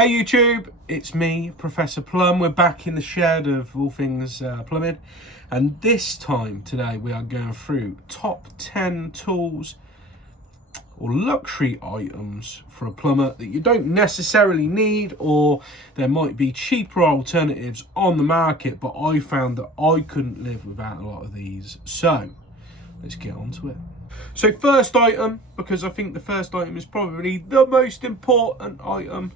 Hey YouTube, it's me, Professor Plum. We're back in the shed of all things plumbing, and this time today we are going through top 10 tools or luxury items for a plumber that you don't necessarily need, or there might be cheaper alternatives on the market, but I found that I couldn't live without a lot of these. So let's get on to it. So first item, because I think the first item is probably the most important item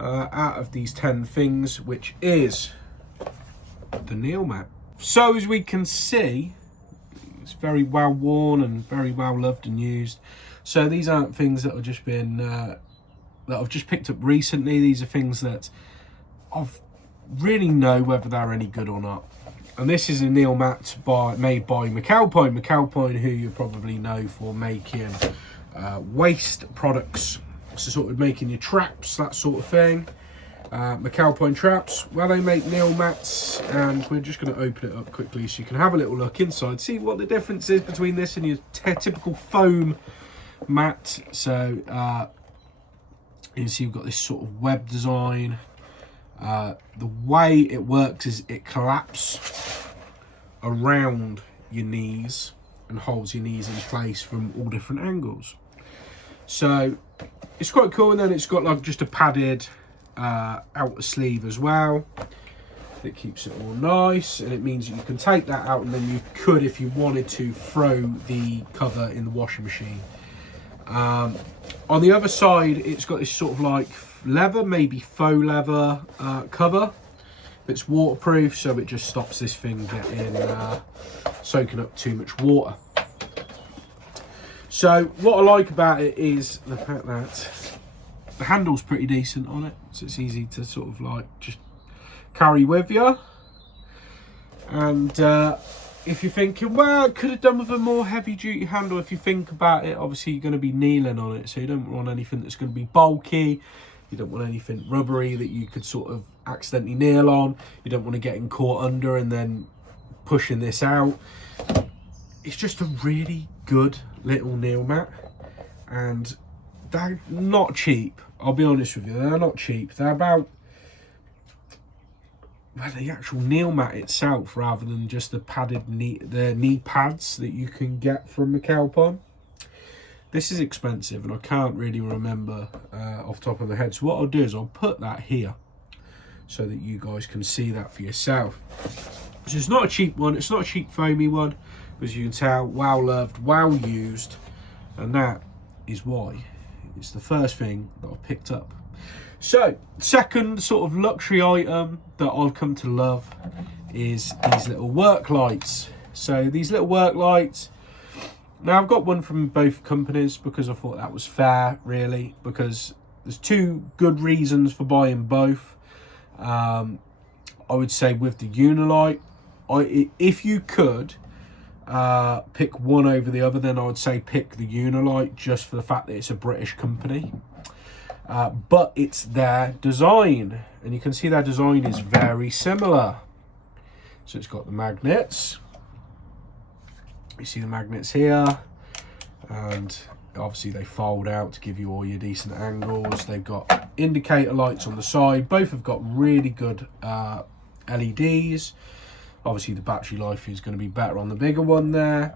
out of these 10 things, which is the nail mat. So as we can see, it's very well worn and very well loved and used. So these aren't things that have just been that I've just picked up recently. These are things that I've really know whether they're any good or not. And this is a nail mat made by McAlpine, who you probably know for making waste products. So sort of making your traps, that sort of thing. McAlpine traps, well, they make nail mats, and we're just going to open it up quickly so you can have a little look inside, see what the difference is between this and your typical foam mat. So you can see you've got this sort of web design. The way it works is it collapses around your knees and holds your knees in place from all different angles. So it's quite cool, and then it's got like just a padded outer sleeve as well. It keeps it all nice, and it means that you can take that out, and then you could, if you wanted to, throw the cover in the washing machine. On the other side, it's got this sort of like leather, maybe faux leather cover. It's waterproof, so it just stops this thing getting soaking up too much water. So what I like about it is the fact that the handle's pretty decent on it, so it's easy to sort of like just carry with you. And if you're thinking, well, I could have done with a more heavy duty handle, if you think about it, obviously you're going to be kneeling on it, so you don't want anything that's going to be bulky. You don't want anything rubbery that you could sort of accidentally kneel on. You don't want to get caught under and then pushing this out. It's just a really good little nail mat, and they're not cheap. I'll be honest with you, they're not cheap. They're about, well, the actual nail mat itself, rather than just the padded knee pads that you can get from McAlpine. This is expensive, and I can't really remember off the top of my head. So what I'll do is I'll put that here so that you guys can see that for yourself. So it's not a cheap one. It's not a cheap foamy one, as you can tell, well loved, well used, and that is why it's the first thing that I picked up. So second sort of luxury item that I've come to love is these little work lights. So these little work lights, now I've got one from both companies because I thought that was fair, really, because there's two good reasons for buying both. I would say with the Unilight, if you could pick one over the other, then I would say pick the Unilight, just for the fact that it's a British company. But it's their design, and you can see their design is very similar. So it's got the magnets. You see the magnets here, and obviously they fold out to give you all your decent angles. They've got indicator lights on the side. Both have got really good LEDs. Obviously the battery life is going to be better on the bigger one there.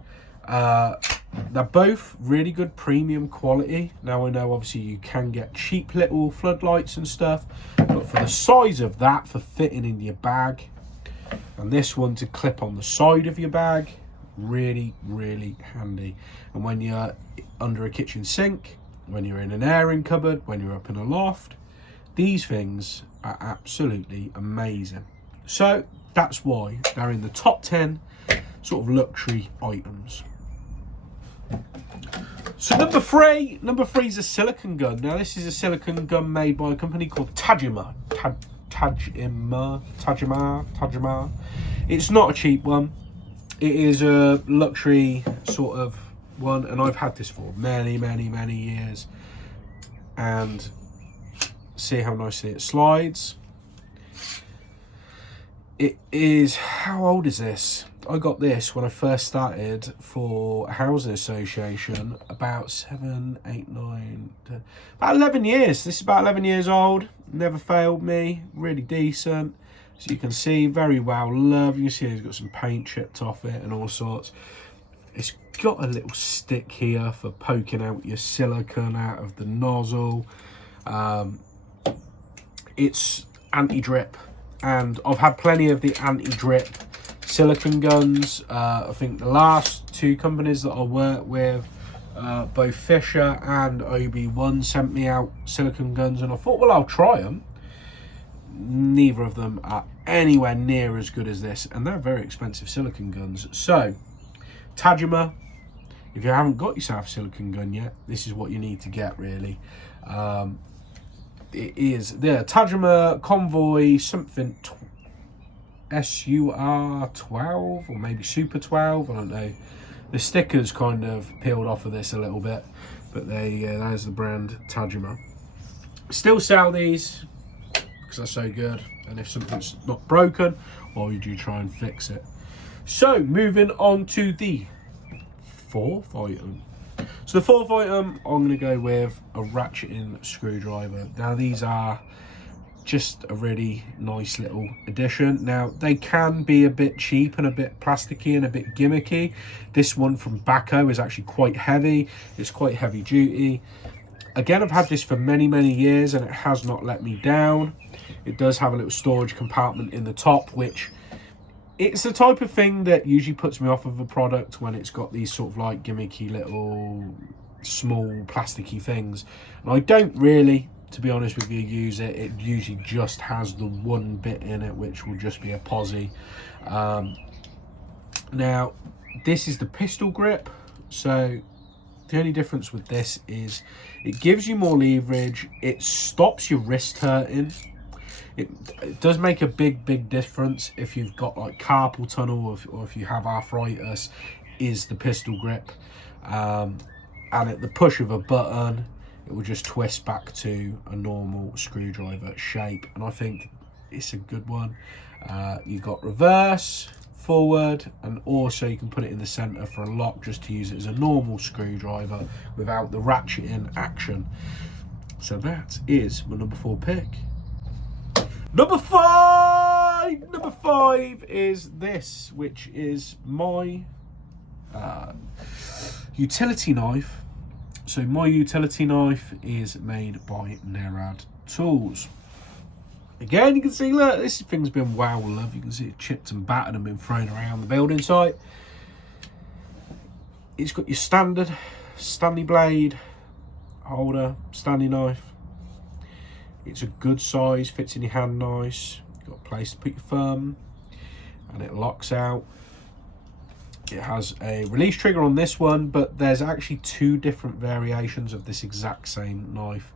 They're both really good premium quality. Now I know obviously you can get cheap little floodlights and stuff, but for the size of that, for fitting in your bag, and this one to clip on the side of your bag, really handy. And when you're under a kitchen sink, when you're in an airing cupboard, when you're up in a loft, these things are absolutely amazing. So that's why they're in the top 10 sort of luxury items. So number three is a silicone gun. Now this is a silicone gun made by a company called Tajima. It's not a cheap one. It is a luxury sort of one, and I've had this for many years. And see how nicely it slides. It is, how old is this? I got this when I first started for a housing association about 7, 8, 9, 10, about 11 years. This is about 11 years old. Never failed me. Really decent. So you can see, very well loved. You can see it's got some paint chipped off it and all sorts. It's got a little stick here for poking out your silicone out of the nozzle. It's anti-drip, and I've had plenty of the anti-drip silicone guns. I think the last two companies that I work with, both Fisher and OB1, sent me out silicone guns, and I thought, well, I'll try them. Neither of them are anywhere near as good as this, and they're very expensive silicone guns. So Tajima, if you haven't got yourself a silicone gun yet, this is what you need to get, really. It is the Tajima Convoy something SUR 12 or maybe Super 12, I don't know. The sticker's kind of peeled off of this a little bit, but there's the brand Tajima. Still sell these because they're so good, and if something's not broken, why would you try and fix it? So moving on to the fourth item. So the fourth item, I'm going to go with a ratcheting screwdriver. Now these are just a really nice little addition. Now they can be a bit cheap and a bit plasticky and a bit gimmicky. This one from Baco is actually quite heavy. It's quite heavy duty. Again, I've had this for many years and it has not let me down. It does have a little storage compartment in the top, which it's the type of thing that usually puts me off of a product when it's got these sort of like gimmicky little small plasticky things. And I don't really, to be honest with you, use it. It usually just has the one bit in it, which will just be a posi. Now, this is the pistol grip. So the only difference with this is it gives you more leverage. It stops your wrist hurting. It does make a big difference if you've got like carpal tunnel or if you have arthritis, is the pistol grip. And at the push of a button, it will just twist back to a normal screwdriver shape. And I think it's a good one. You've got reverse, forward, and also you can put it in the center for a lock, just to use it as a normal screwdriver without the ratcheting action. So that is my number 4 pick. Number five is this, which is my utility knife. So my utility knife is made by Nerad Tools. Again, you can see, look, this thing's been well loved. You can see it chipped and battered and been thrown around the building site. It's got your standard Stanley blade holder, Stanley knife. It's a good size, fits in your hand nice. You've got a place to put your thumb, and it locks out. It has a release trigger on this one, but there's actually 2 different variations of this exact same knife.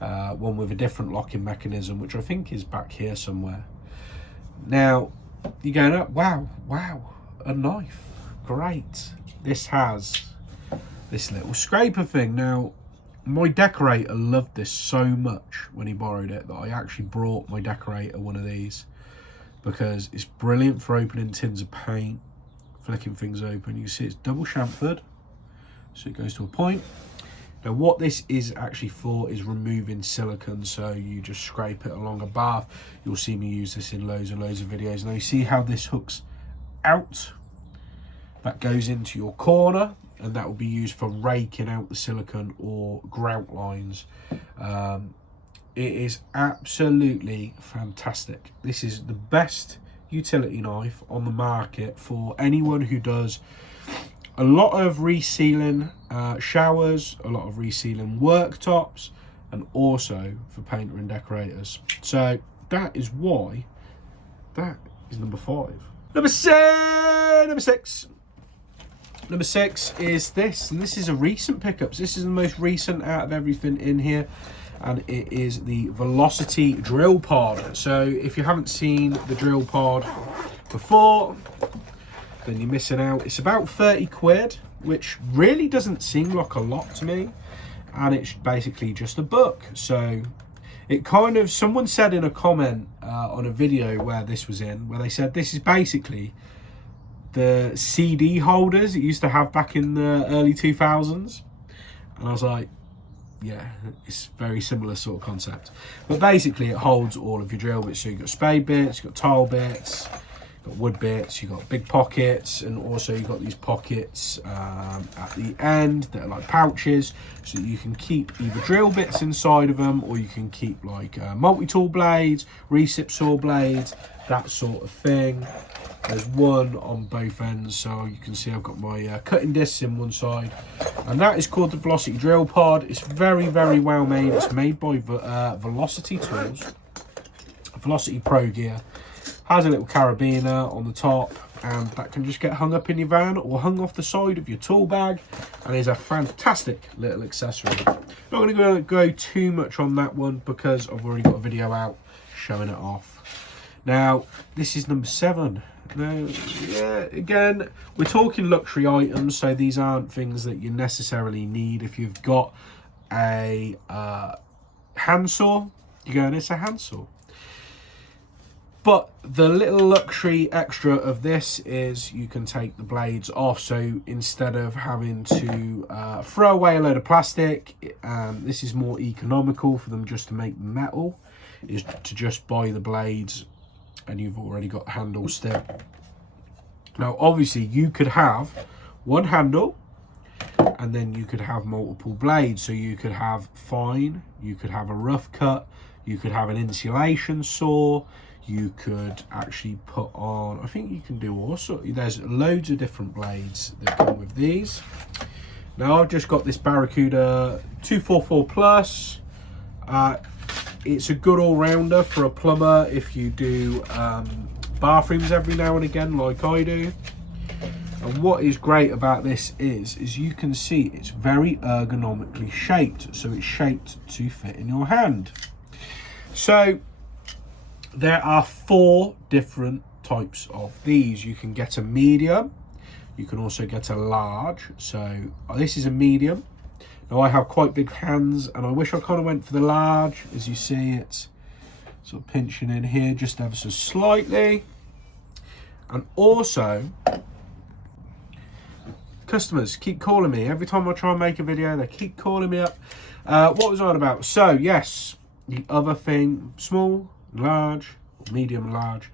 One with a different locking mechanism, which I think is back here somewhere. Now, you're going up, wow, a knife, great. This has this little scraper thing. Now, my decorator loved this so much when he borrowed it that I actually brought my decorator one of these, because it's brilliant for opening tins of paint, flicking things open. You can see it's double chamfered, so it goes to a point. Now what this is actually for is removing silicone, so you just scrape it along a bath. You'll see me use this in loads and loads of videos. Now you see how this hooks out? That goes into your corner, and that will be used for raking out the silicone or grout lines. It is absolutely fantastic. This is the best utility knife on the market for anyone who does a lot of resealing showers, a lot of resealing worktops, and also for painter and decorators. So that is why that is number 5. Number 6. Number 6 is this, and this is a recent pickup. This is the most recent out of everything in here, and it is the Velocity drill pod. So if you haven't seen the drill pod before, then you're missing out. It's about 30 quid, which really doesn't seem like a lot to me, and it's basically just a book. So it kind of, someone said in a comment on a video where this was in, where they said this is basically the CD holders it used to have back in the early 2000s, and I was like, yeah, it's very similar sort of concept. But basically it holds all of your drill bits. So you've got spade bits, you've got tile bits, you've got wood bits, you've got big pockets, and also you've got these pockets at the end that are like pouches, so that you can keep either drill bits inside of them, or you can keep like multi-tool blades, recip saw blades, that sort of thing. There's one on both ends, so you can see I've got my cutting discs in one side, and that is called the Velocity Drill Pod. It's very, very well made. It's made by Velocity Tools, Velocity Pro Gear. Has a little carabiner on the top, and that can just get hung up in your van or hung off the side of your tool bag, and is a fantastic little accessory. Not going to go too much on that one because I've already got a video out showing it off. Now, this is number 7. Now, yeah, again, we're talking luxury items, so these aren't things that you necessarily need. If you've got a handsaw, you're going, it's a handsaw. But the little luxury extra of this is you can take the blades off. So instead of having to throw away a load of plastic, this is more economical for them just to make metal, is to just buy the blades, and you've already got the handle still. Now, obviously, you could have one handle, and then you could have multiple blades. So you could have fine, you could have a rough cut, you could have an insulation saw, you could actually put on, I think you can do also, there's loads of different blades that come with these. Now, I've just got this Barracuda 244 Plus. It's a good all-rounder for a plumber if you do bathrooms every now and again like I do. And what is great about this is you can see it's very ergonomically shaped, so it's shaped to fit in your hand. So there are 4 different types of these. You can get a medium, you can also get a large. So this is a medium. Now, I have quite big hands, and I wish I kind of went for the large. As you see, it's sort of pinching in here just ever so slightly. And also, customers keep calling me. Every time I try and make a video, they keep calling me up. What was I on about? So, yes, the other thing, small, large, medium, large.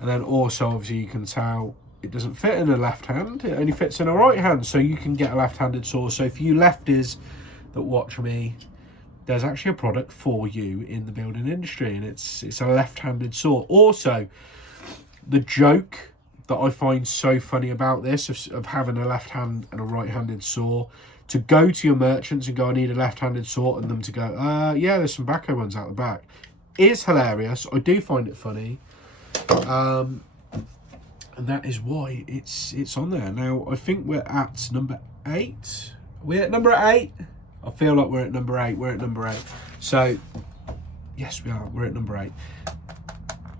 And then also, obviously, you can tell it doesn't fit in a left hand. It only fits in a right hand. So you can get a left-handed saw. So for you lefties that watch me, there's actually a product for you in the building industry, and it's a left-handed saw. Also, the joke that I find so funny about this of having a left hand and a right-handed saw, to go to your merchants and go, I need a left-handed saw, and them to go, yeah, there's some backhoe ones out the back, is hilarious. I do find it funny, and that is why it's on there. Now, I think we're at number 8. We're at number 8. I feel like we're at number 8. We're at number 8. So, yes, we are. We're at number 8.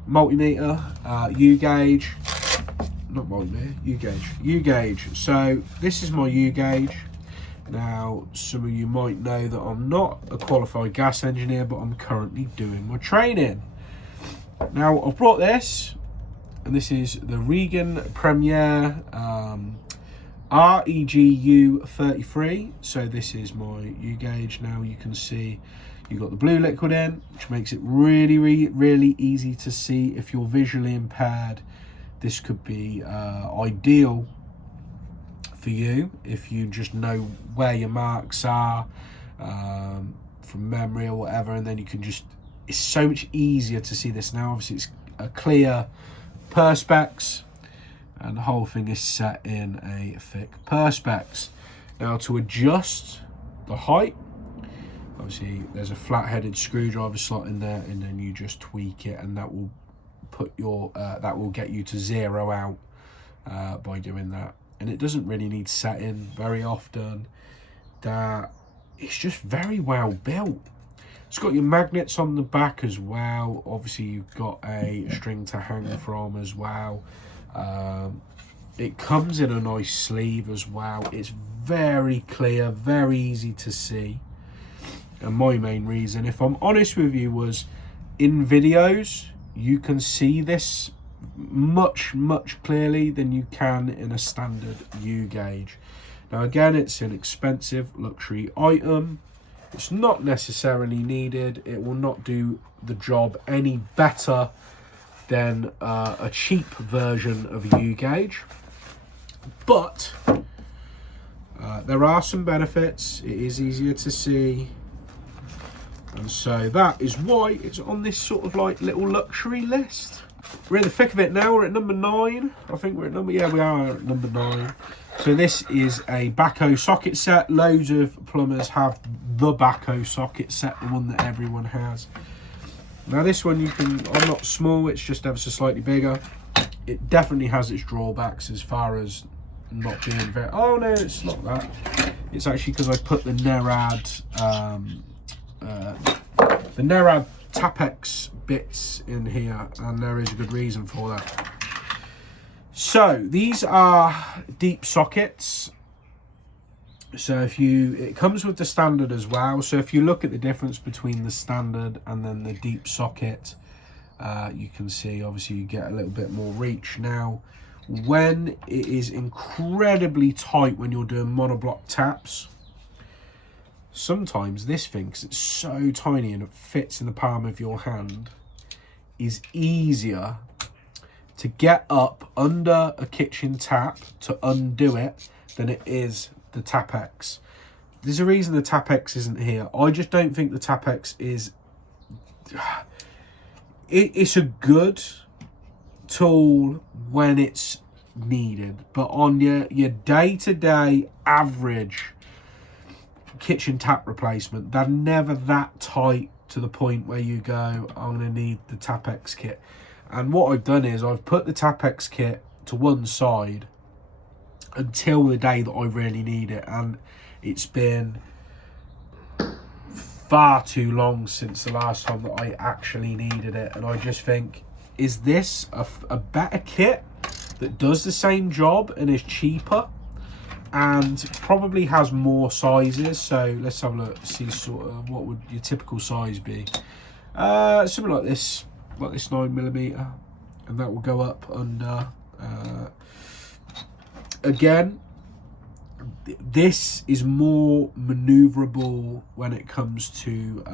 Multimeter, U-gauge. Not multimeter, U-gauge. U-gauge. So, this is my U-gauge. Now, some of you might know that I'm not a qualified gas engineer, but I'm currently doing my training. Now, I've brought this, and this is the Regan Premier REGU 33. So this is my U-gauge. Now you can see you've got the blue liquid in, which makes it really easy to see. If you're visually impaired, this could be ideal for you if you just know where your marks are from memory or whatever, and then you can just, it's so much easier to see this. Now obviously it's a clear perspex, and the whole thing is set in a thick perspex. Now, to adjust the height, obviously there's a flat-headed screwdriver slot in there, and then you just tweak it, and that will put your that will get you to 0 out by doing that. And it doesn't really need setting very often. That it's just very well built. It's got your magnets on the back as well. Obviously, you've got a string to hang from as well. It comes in a nice sleeve as well. It's very clear, very easy to see. And my main reason, if I'm honest with you, was in videos, you can see this much clearly than you can in a standard U gauge. Now again, it's an expensive luxury item. It's not necessarily needed. It will not do the job any better than a cheap version of a U gauge, but there are some benefits. It is easier to see, and so that is why it's on this sort of like little luxury list. We're in the thick of it now. We're at number 9. I think we're at number, yeah, we are at number 9. So this is a backhoe socket set. Loads of plumbers have the backhoe socket set, the one that everyone has. Now this one, you can, I'm not small, it's just ever so slightly bigger. It definitely has its drawbacks as far as not being very, oh no, it's not that. It's actually because I put the Nerad Tapex bits in here, and there is a good reason for that. So these are deep sockets. So it comes with the standard as well. So if you look at the difference between the standard and then the deep socket, you can see obviously you get a little bit more reach. Now, when it is incredibly tight when you're doing monoblock taps, sometimes this thing, because it's so tiny and it fits in the palm of your hand, is easier to get up under a kitchen tap to undo it than it is the Tapex. There's a reason the Tapex isn't here. I just don't think the Tapex is... It's a good tool when it's needed, but on your day-to-day average kitchen tap replacement, they're never that tight to the point where you go, I'm going to need the Tapex kit. And what I've done is I've put the Tapex kit to one side until the day that I really need it, and it's been far too long since the last time that I actually needed it. And I just think, is this a better kit that does the same job and is cheaper and probably has more sizes? So let's have a look, see sort of what would your typical size be. Something like this 9mm, and that will go up under. Again, this is more maneuverable when it comes to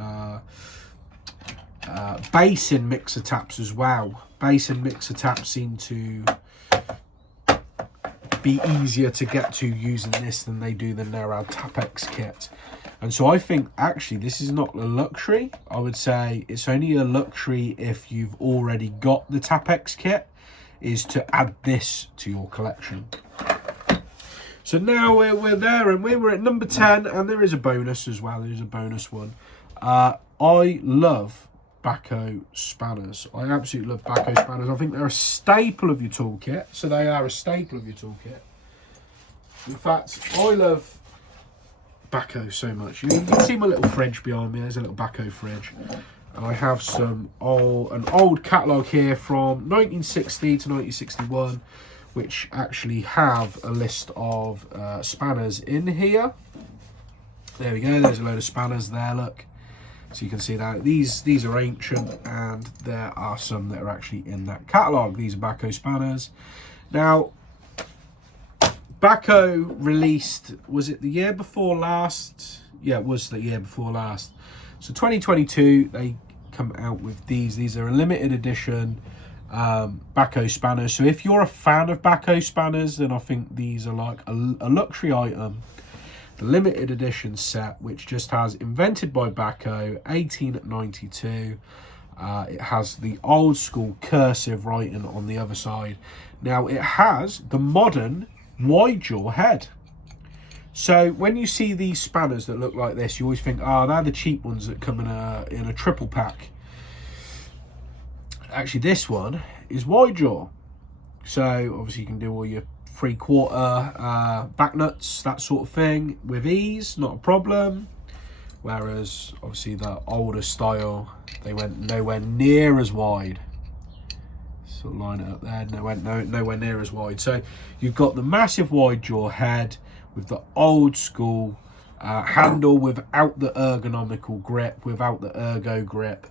basin mixer taps as well. Basin mixer taps seem to be easier to get to using this than they do the Nerad Tapex kit. And so I think actually this is not a luxury. I would say it's only a luxury if you've already got the Tapex kit, is to add this to your collection. So now we're there, and we were at number 10, and there is a bonus as well. There's a bonus one. I love backhoe spanners. I absolutely love backhoe spanners. I think they're a staple of your toolkit. So they are a staple of your toolkit. In fact, I love backhoe so much. You can see my little fridge behind me. There's a little backhoe fridge. And I have an old catalogue here from 1960 to 1961, which actually have a list of spanners in here. There we go, there's a load of spanners there, look. So you can see that these are ancient, and there are some that are actually in that catalogue. These are backhoe spanners. Now, backhoe released, was it the year before last? Yeah, it was the year before last. So 2022, they come out with these. These are a limited edition backhoe spanners. So if you're a fan of backhoe spanners, then I think these are like a luxury item. The limited edition set, which just has invented by backhoe, 1892. It has the old school cursive writing on the other side. Now it has the modern wide jaw head. So when you see these spanners that look like this, you always think, oh, they're the cheap ones that come in a triple pack. Actually, this one is wide jaw. So obviously you can do all your 3/4 back nuts, that sort of thing, with ease, not a problem. Whereas obviously the older style, they went nowhere near as wide. Sort of line it up there, nowhere near as wide. So you've got the massive wide jaw head with the old school handle without the ergonomical grip, without the ergo grip.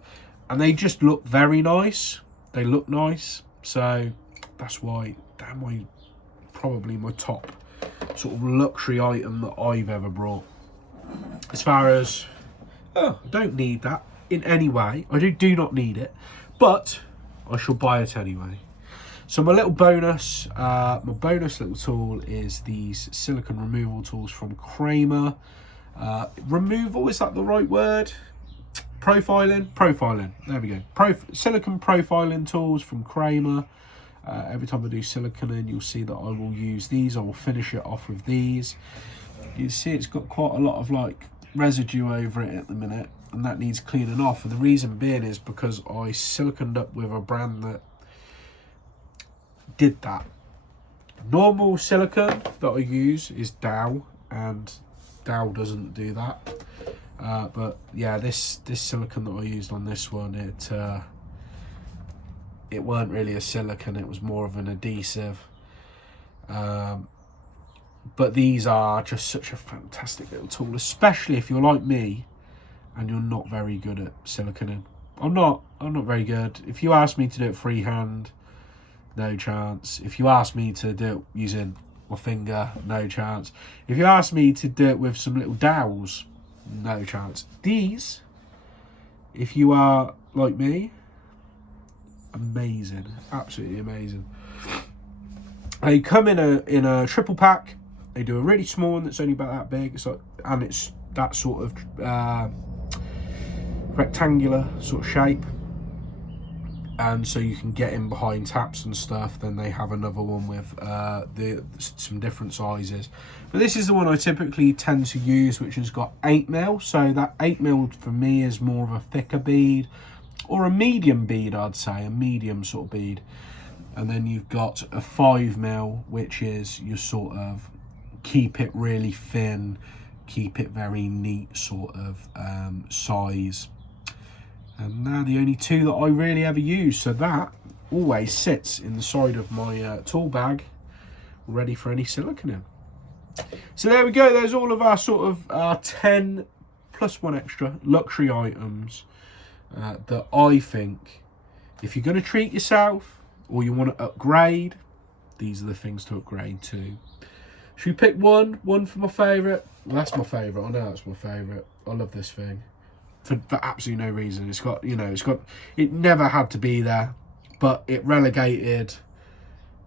And they just look very nice. They look nice. So that's why that might probably my top sort of luxury item that I've ever brought. As far as, I don't need that in any way. I do not need it, but I shall buy it anyway. So my little bonus, my bonus little tool is these silicone removal tools from Kramer. Removal, is that the right word? Profiling. There we go. Silicone profiling tools from Kramer. Every time I do silicone in, you'll see that I will use these. I will finish it off with these. You see it's got quite a lot of like residue over it at the minute, and that needs cleaning off. And the reason being is because I siliconed up with a brand that did that. Normal silicone that I use is Dow, and Dow doesn't do that. But yeah, this silicone that I used on this one, it weren't really a silicone, it was more of an adhesive. But these are just such a fantastic little tool, especially if you're like me and you're not very good at siliconing. I'm not very good. If you ask me to do it freehand, no chance. If you ask me to do it using my finger, no chance. If you ask me to do it with some little dowels, no chance. These, if you are like me, amazing, absolutely amazing. They come in a triple pack. They do a really small one that's only about that big. It's like, and it's that sort of rectangular sort of shape. And so you can get in behind taps and stuff. Then they have another one with some different sizes. But this is the one I typically tend to use, which has got 8mm. So that 8mm for me is more of a thicker bead, or a medium bead, I'd say, a medium sort of bead. And then you've got a 5mm, which is your sort of keep it really thin, keep it very neat sort of size. And they're the only two that I really ever use. So that always sits in the side of my tool bag, ready for any siliconing. So there we go. There's all of our sort of 10 plus one extra luxury items that I think, if you're going to treat yourself or you want to upgrade, these are the things to upgrade to. Should we pick one for my favourite? Well, that's my favourite. I know that's my favourite. I love this thing. For absolutely no reason. It's got, it never had to be there, but it relegated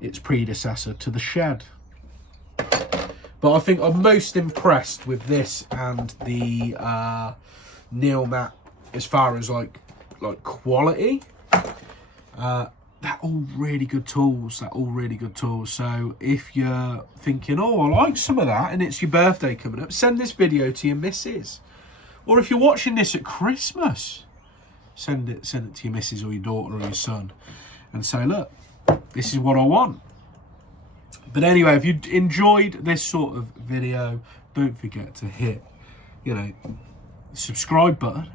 its predecessor to the shed. But I think I'm most impressed with this and the Neil mat as far as like quality. They're all really good tools. So if you're thinking, oh, I like some of that, and it's your birthday coming up, send this video to your missus. Or if you're watching this at Christmas, send it to your missus or your daughter or your son and say, look, this is what I want. But anyway, if you enjoyed this sort of video, don't forget to hit, the subscribe button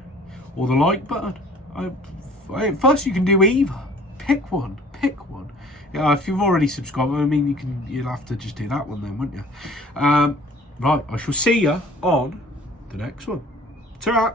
or the like button. First, you can do either. Pick one. Yeah, if you've already subscribed, I mean, you'll have to just do that one then, wouldn't you? Right, I shall see you on the next one. Ta-ra!